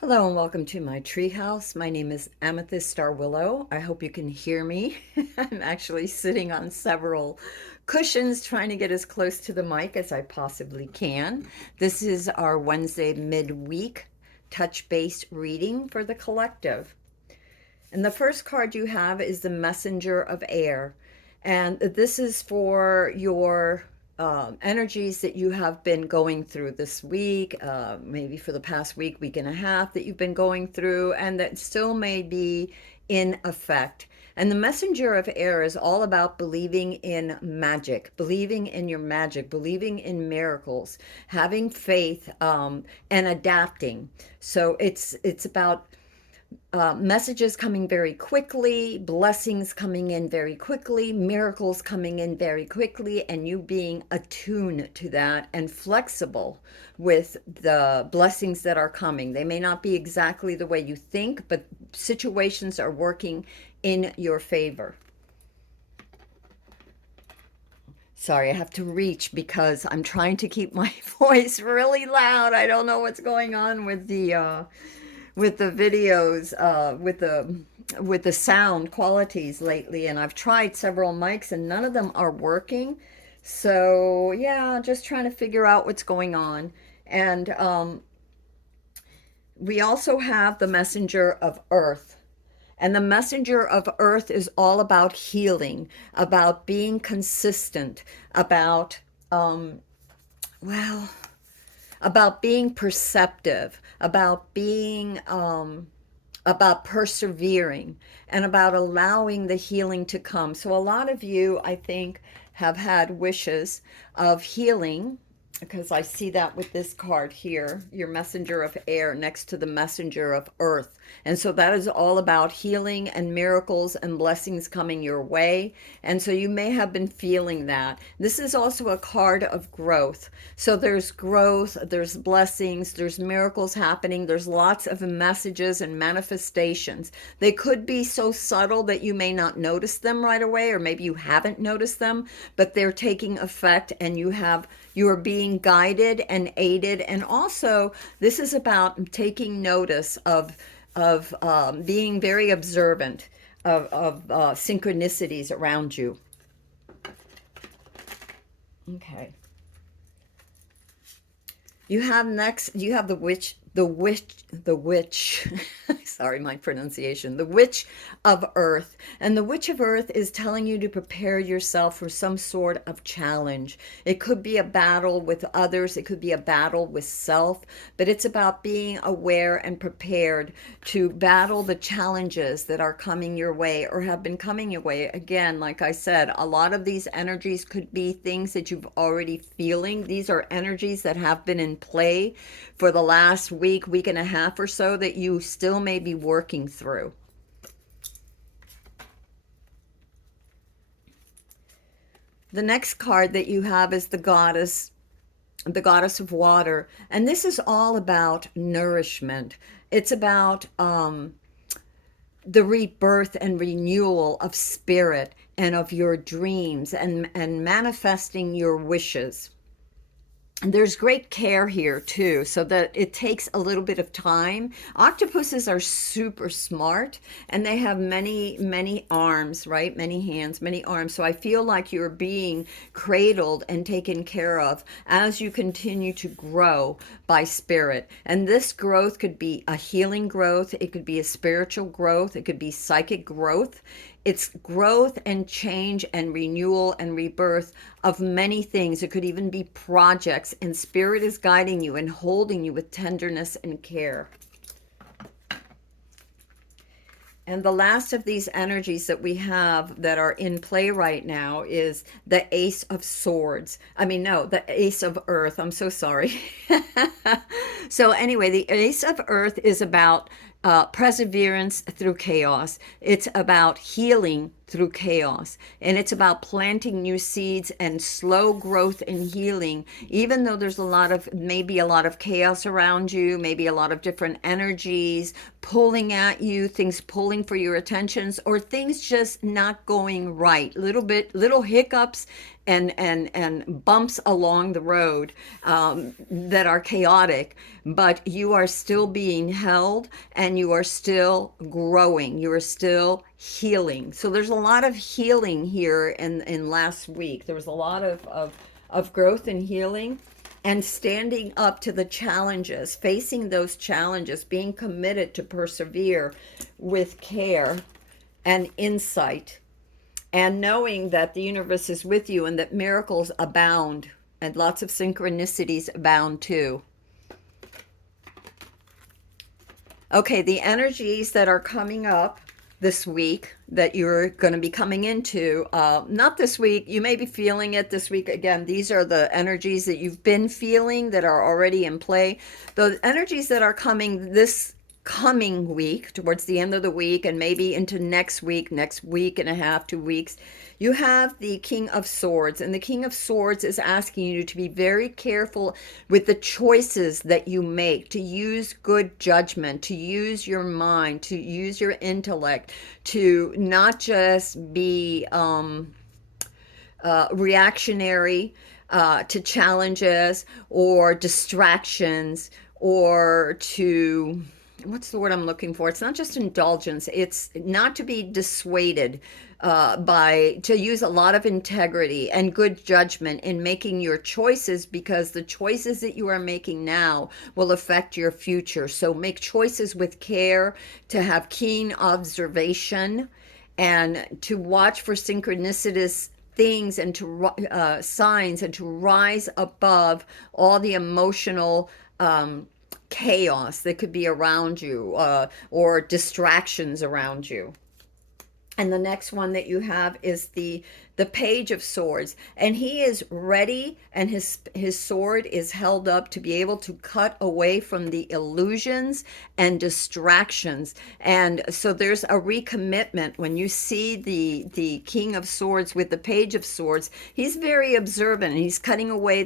Hello and welcome to my treehouse. My name is Amethyst Star Willow. I hope you can hear me. I'm actually sitting on several cushions trying to get as close to the mic as I possibly can. This is our Wednesday midweek touch base reading for the collective. And the first card you have is the Messenger of Air. And this is for your energies that you have been going through this week, maybe for the past week, week and a half that you've been going through, and that still may be in effect. And the messenger of air is all about believing in magic, believing in your magic, believing in miracles, having faith, and adapting. So it's about messages coming very quickly, blessings coming in very quickly, miracles coming in very quickly, and you being attuned to that and flexible with the blessings that are coming. They may not be exactly the way you think, but situations are working in your favor. Sorry, I have to reach because I'm trying to keep my voice really loud. I don't know what's going on with the videos, with the sound qualities lately, and I've tried several mics and none of them are working. So yeah, just trying to figure out what's going on. And we also have the messenger of earth. And the messenger of earth is all about healing, about being consistent, about well, about being perceptive, about persevering, and about allowing the healing to come. So a lot of you, I think, have had wishes of healing, because I see that with this card here, your messenger of air next to the messenger of earth. And so that is all about healing and miracles and blessings coming your way. And so you may have been feeling that. This is also a card of growth. So there's growth, there's blessings, there's miracles happening, there's lots of messages and manifestations. They could be so subtle that you may not notice them right away, or maybe you haven't noticed them, but they're taking effect, and you are being guided and aided. And also, this is about taking notice of being very observant of synchronicities around you. Okay. You have the witch, sorry, my pronunciation, the witch of earth. And the witch of earth is telling you to prepare yourself for some sort of challenge. It could be a battle with others, it could be a battle with self, but it's about being aware and prepared to battle the challenges that are coming your way or have been coming your way. Again, like I said, a lot of these energies could be things that you've already feeling. These are energies that have been in play for the last week, week and a half or so, that you still may be working through. The next card that you have is the goddess of water. And this is all about nourishment. It's about the rebirth and renewal of spirit and of your dreams, and manifesting your wishes. And there's great care here too, so that it takes a little bit of time. Octopuses are super smart, and they have many, many arms, right? Many hands, many arms. So I feel like you're being cradled and taken care of as you continue to grow by spirit. And this growth could be a healing growth, it could be a spiritual growth, it could be psychic growth. It's growth and change and renewal and rebirth of many things. It could even be projects, and spirit is guiding you and holding you with tenderness and care. And the last of these energies that we have that are in play right now is the Ace of Swords. I mean, no, the Ace of Earth. I'm so sorry. So, anyway, the Ace of Earth is about perseverance through chaos. It's about healing through chaos. And it's about planting new seeds and slow growth and healing, even though there's maybe a lot of chaos around you, maybe a lot of different energies pulling at you, things pulling for your attentions, or things just not going right. Little hiccups and bumps along the road that are chaotic, but you are still being held and you are still growing. You are still healing. So there's a lot of healing here in last week. There was a lot of growth and healing and standing up to the challenges, facing those challenges, being committed to persevere with care and insight, and knowing that the universe is with you and that miracles abound and lots of synchronicities abound too. Okay, the energies that are coming up this week that you're going to be coming into, not this week, you may be feeling it this week. Again, these are the energies that you've been feeling that are already in play. The energies that are coming this coming week, towards the end of the week, and maybe into next week and a half, 2 weeks, you have the King of Swords. And the King of Swords is asking you to be very careful with the choices that you make, to use good judgment, to use your mind, to use your intellect, to not just be reactionary to challenges or distractions, or to, what's the word I'm looking for? It's not just indulgence. It's not to be dissuaded to use a lot of integrity and good judgment in making your choices, because the choices that you are making now will affect your future. So make choices with care, to have keen observation, and to watch for synchronicities things, and to signs, and to rise above all the emotional chaos that could be around you, or distractions around you. And the next one that you have is the Page of Swords, and he is ready, and his sword is held up to be able to cut away from the illusions and distractions. And so there's a recommitment when you see the King of Swords with the Page of Swords. He's very observant, and he's cutting away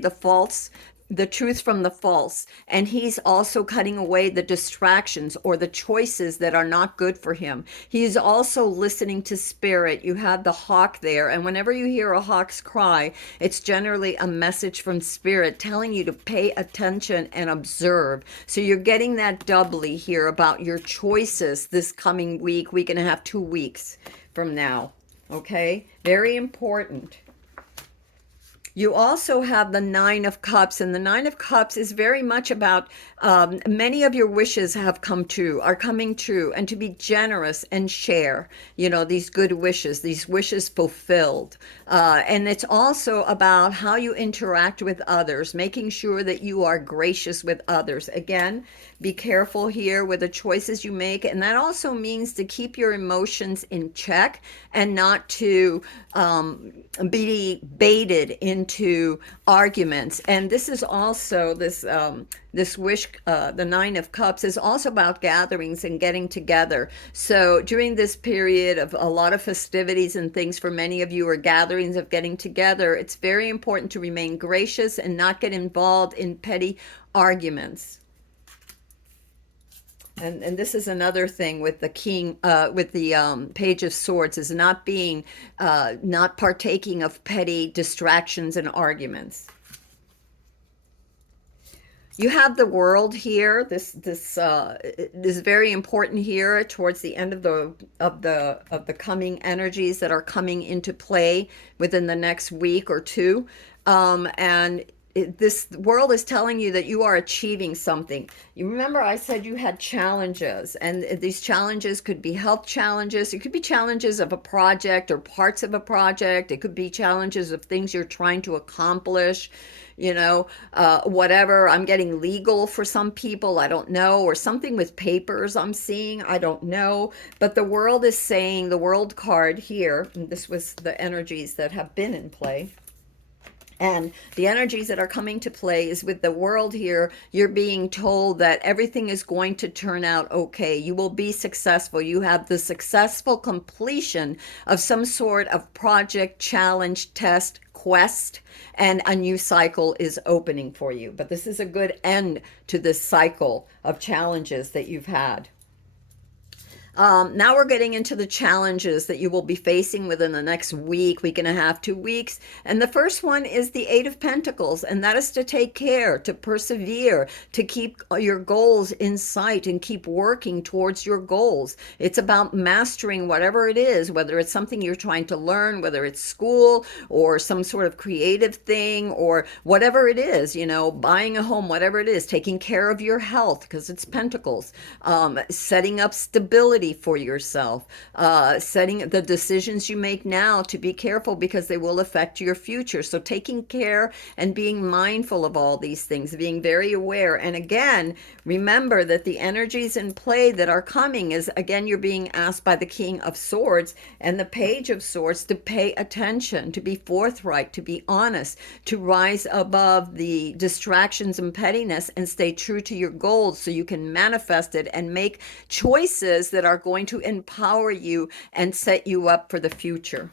the truth from the false, and he's also cutting away the distractions or the choices that are not good for him. He's also listening to spirit. You have the hawk there, and whenever you hear a hawk's cry, it's generally a message from spirit telling you to pay attention and observe. So you're getting that doubly here about your choices this coming week and a half, 2 weeks from now. Okay, very important. You also have the Nine of Cups, and the Nine of Cups is very much about many of your wishes are coming true, and to be generous and share, these good wishes, these wishes fulfilled. And it's also about how you interact with others, making sure that you are gracious with others. Again, be careful here with the choices you make, and that also means to keep your emotions in check and not to be baited into arguments. And this is also this wish, the Nine of Cups is also about gatherings and getting together. So during this period of a lot of festivities and things for many of you, or gatherings of getting together, it's very important to remain gracious and not get involved in petty arguments. And this is another thing with the Page of Swords, is not partaking of petty distractions and arguments. You have the World here. This is very important here towards the end of the coming energies that are coming into play within the next week or two, and this World is telling you that you are achieving something. You remember I said you had challenges, and these challenges could be health challenges. It could be challenges of a project or parts of a project. It could be challenges of things you're trying to accomplish, whatever. I'm getting legal for some people, I don't know, or something with papers I'm seeing, I don't know. But the World is saying, the World card here, and this was the energies that have been in play. And the energies that are coming to play is with the World here. You're being told that everything is going to turn out okay. You will be successful. You have the successful completion of some sort of project, challenge, test, quest, and a new cycle is opening for you. But this is a good end to this cycle of challenges that you've had. Now we're getting into the challenges that you will be facing within the next week and a half, 2 weeks. And the first one is the Eight of Pentacles, and that is to take care, to persevere, to keep your goals in sight and keep working towards your goals. It's about mastering whatever it is, whether it's something you're trying to learn, whether it's school or some sort of creative thing or whatever it is, buying a home, whatever it is, taking care of your health because it's Pentacles, setting up stability for yourself, setting the decisions you make now to be careful because they will affect your future. So taking care and being mindful of all these things, being very aware. And again, remember that the energies in play that are coming is, again, you're being asked by the King of Swords and the Page of Swords to pay attention, to be forthright, to be honest, to rise above the distractions and pettiness and stay true to your goals so you can manifest it and make choices that are going to empower you and set you up for the future.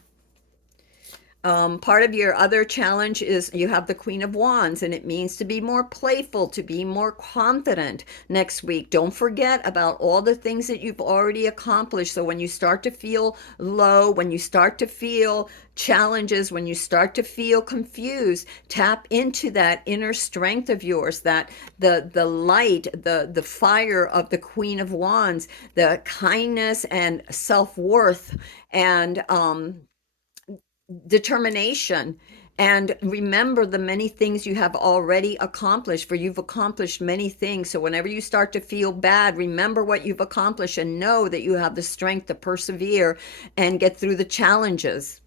Part of your other challenge is you have the Queen of Wands, and it means to be more playful, to be more confident next week. Don't forget about all the things that you've already accomplished. So when you start to feel low, when you start to feel challenges, when you start to feel confused, tap into that inner strength of yours, that the light, the fire of the Queen of Wands, the kindness and self-worth and determination, and remember the many things you have already accomplished, for you've accomplished many things. So whenever you start to feel bad, remember what you've accomplished and know that you have the strength to persevere and get through the challenges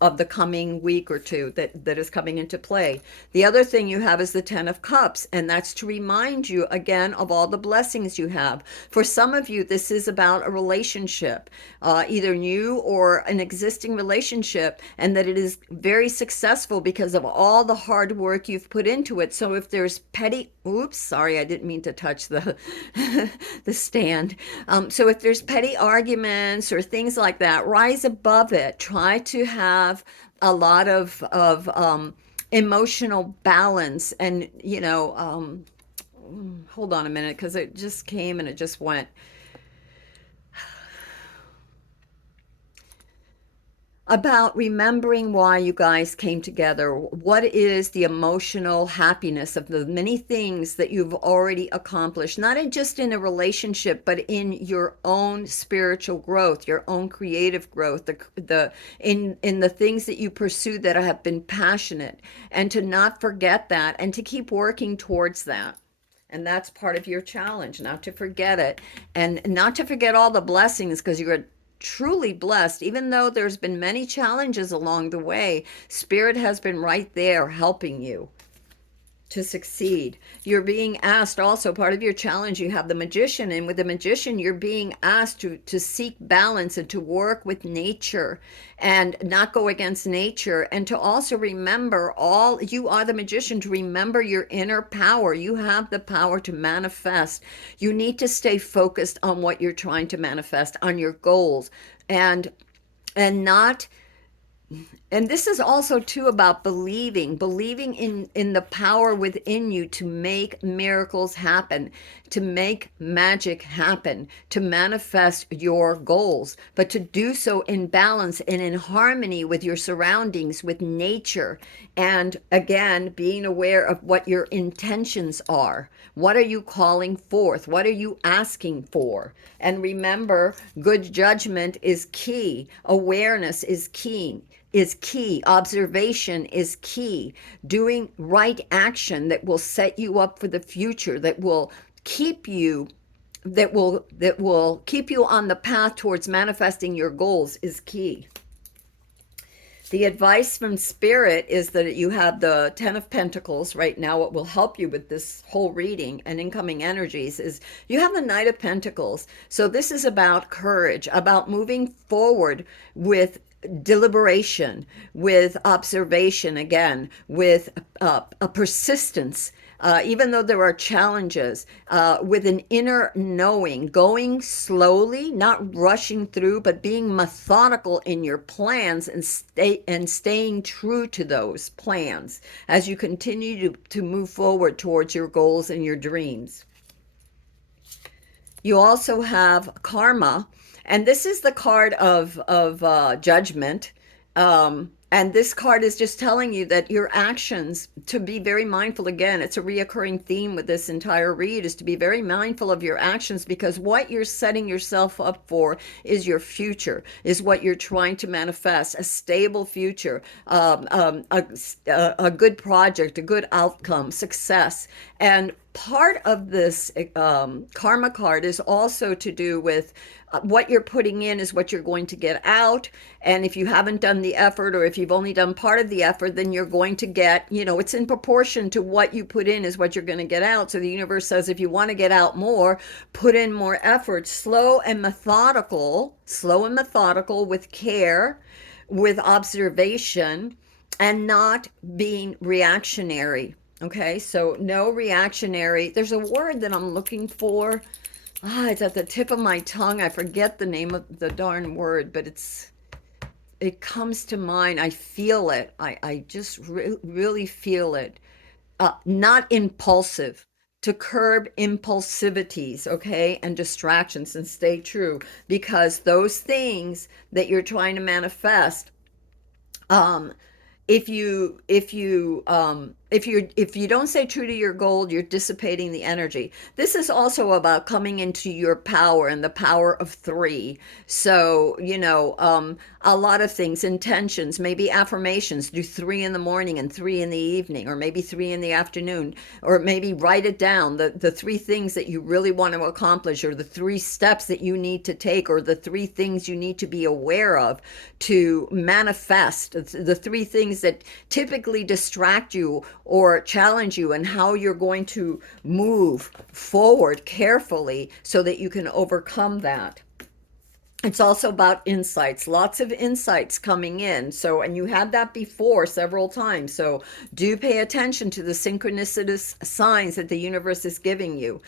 of the coming week or two that is coming into play. The other thing you have is the Ten of Cups, and that's to remind you again of all the blessings you have. For some of you, this is about a relationship, either new or an existing relationship, and that it is very successful because of all the hard work you've put into it. So if there's petty, oops, sorry, I didn't mean to touch the the stand. So if there's petty arguments or things like that, rise above it. Try to have a lot of emotional balance, and hold on a minute because it just came and it just went. About remembering why you guys came together. What is the emotional happiness of the many things that you've already accomplished, not just in a relationship, but in your own spiritual growth, your own creative growth, in the things that you pursue that have been passionate, and to not forget that and to keep working towards that. And that's part of your challenge, not to forget it and not to forget all the blessings, because you're truly blessed. Even though there's been many challenges along the way, Spirit has been right there helping you to succeed. You're being asked also, part of your challenge, you have the Magician, and with the Magician you're being asked to seek balance and to work with nature and not go against nature, and to also remember, all you are the Magician, to remember your inner power. You have the power to manifest. You need to stay focused on what you're trying to manifest, on your goals, and and this is also too about believing in the power within you to make miracles happen, to make magic happen, to manifest your goals, but to do so in balance and in harmony with your surroundings, with nature. And again, being aware of what your intentions are. What are you calling forth? What are you asking for? And remember, good judgment is key. Awareness is key. Observation is key. Doing right action that will set you up for the future, that will keep you on the path towards manifesting your goals is key. The advice from Spirit is that you have the Ten of Pentacles right now. What will help you with this whole reading and incoming energies is you have the Knight of Pentacles. So this is about courage, about moving forward with deliberation, with observation, again, with a persistence, even though there are challenges, with an inner knowing, going slowly, not rushing through, but being methodical in your plans and staying true to those plans as you continue to move forward towards your goals and your dreams. You also have Karma, And this is the card of judgment. And this card is just telling you that your actions, to be very mindful, again, it's a reoccurring theme with this entire read, is to be very mindful of your actions, because what you're setting yourself up for is your future, is what you're trying to manifest, a stable future, a good project, a good outcome, success. And part of this karma card is also to do with what you're putting in is what you're going to get out. And if you haven't done the effort, or if you've only done part of the effort, then you're going to get, it's in proportion to what you put in is what you're going to get out. So the universe says, if you want to get out more, put in more effort. Slow and methodical, with care, with observation, and not being reactionary. Okay, so no reactionary. There's a word that I'm looking for. It's at the tip of my tongue. I forget the name of the darn word, but it comes to mind. I feel it. I just really feel it. Not impulsive. To curb impulsivities, okay, and distractions, and stay true, because those things that you're trying to manifest, um, if you don't stay true to your goal, you're dissipating the energy. This is also about coming into your power, and the power of three. So, a lot of things, intentions, maybe affirmations, do three in the morning and three in the evening, or maybe three in the afternoon, or maybe write it down, the three things that you really want to accomplish, or the three steps that you need to take, or the three things you need to be aware of to manifest, the three things that typically distract you or challenge you, and how you're going to move forward carefully so that you can overcome that. It's also about insights, lots of insights coming in. So, and you had that before several times. So, do pay attention to the synchronicitous signs that the universe is giving you.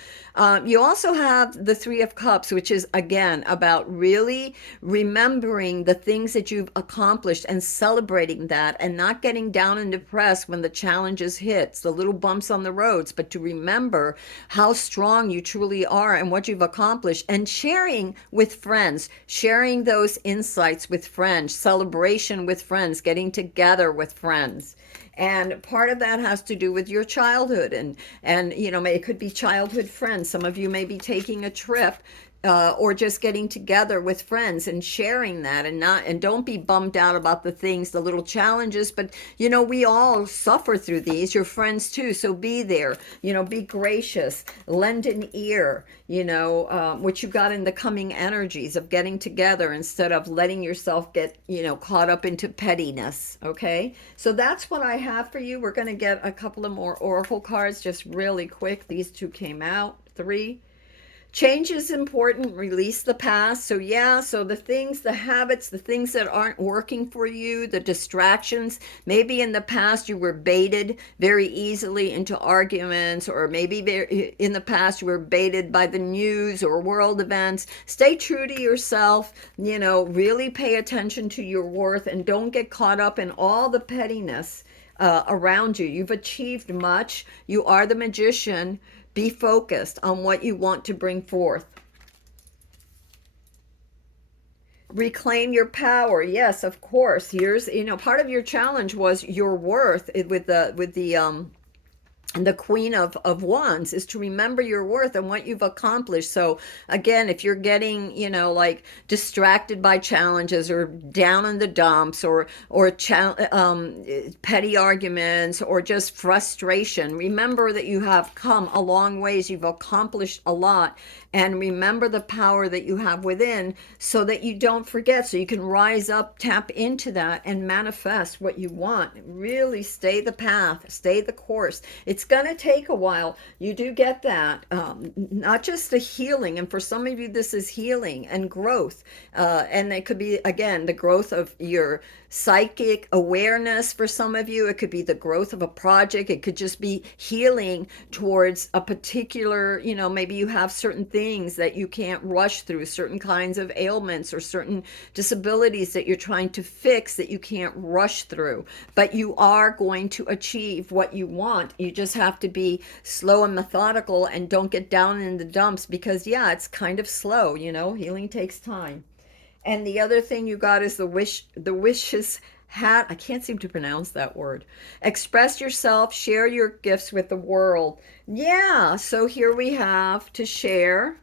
You also have the Three of Cups, which is again about really remembering the things that you've accomplished and celebrating that, and not getting down and depressed when the challenges hit, the little bumps on the roads, but to remember how strong you truly are and what you've accomplished, and sharing with friends, sharing those insights with friends, celebration with friends, getting together with friends. And part of that has to do with your childhood, and it could be childhood friends. Some of you may be taking a trip, or just getting together with friends and sharing that, and don't be bummed out about the things, the little challenges, but we all suffer through these, your friends too. So be there, be gracious, lend an ear, what you got in the coming energies of getting together, instead of letting yourself get caught up into pettiness. Okay, so that's what I have for you. We're going to get a couple of more oracle cards just really quick. These two came out. Three. Change is important. Release the past. So yeah, so the things, the habits, the things that aren't working for you, the distractions. Maybe in the past you were baited very easily into arguments, or maybe in the past you were baited by the news or world events. Stay true to yourself. Really pay attention to your worth, and don't get caught up in all the pettiness around you. You've achieved much. You are the magician. Be focused on what you want to bring forth. Reclaim your power. Yes, of course. Here's, part of your challenge was your worth, with the Queen of Wands, is to remember your worth and what you've accomplished. So again, if you're getting, like distracted by challenges, or down in the dumps, or petty arguments, or just frustration, remember that you have come a long ways. You've accomplished a lot, and remember the power that you have within, so that you don't forget, so you can rise up, tap into that, and manifest what you want. Really stay the path, stay the course. It's going to take a while. You do get that, not just the healing, and for some of you this is healing and growth, and it could be, again, the growth of your psychic awareness for some of you. It could be the growth of a project. It could just be healing towards a particular, maybe you have certain things that you can't rush through, certain kinds of ailments or certain disabilities that you're trying to fix that you can't rush through. But you are going to achieve what you want. You just have to be slow and methodical and don't get down in the dumps because, yeah, it's kind of slow, healing takes time. And the other thing you got is the wishes hat. I can't seem to pronounce that word. Express yourself, share your gifts with the world. Yeah, so here we have to share.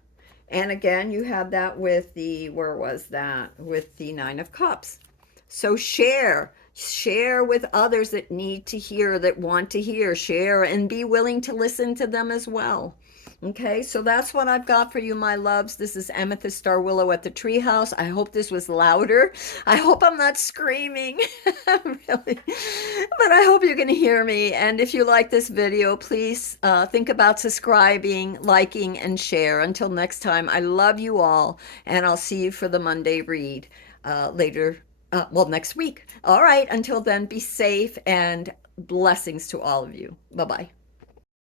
And again, you had that with where was that? With the Nine of Cups. So share with others that need to hear, that want to hear, share and be willing to listen to them as well. Okay, so that's what I've got for you, my loves. This is Amethyst Star Willow at the Treehouse. I hope this was louder. I hope I'm not screaming, really. But I hope you can hear me. And if you like this video, please think about subscribing, liking, and share. Until next time, I love you all, and I'll see you for the Monday read later. Well, next week. All right, until then, be safe and blessings to all of you. Bye bye.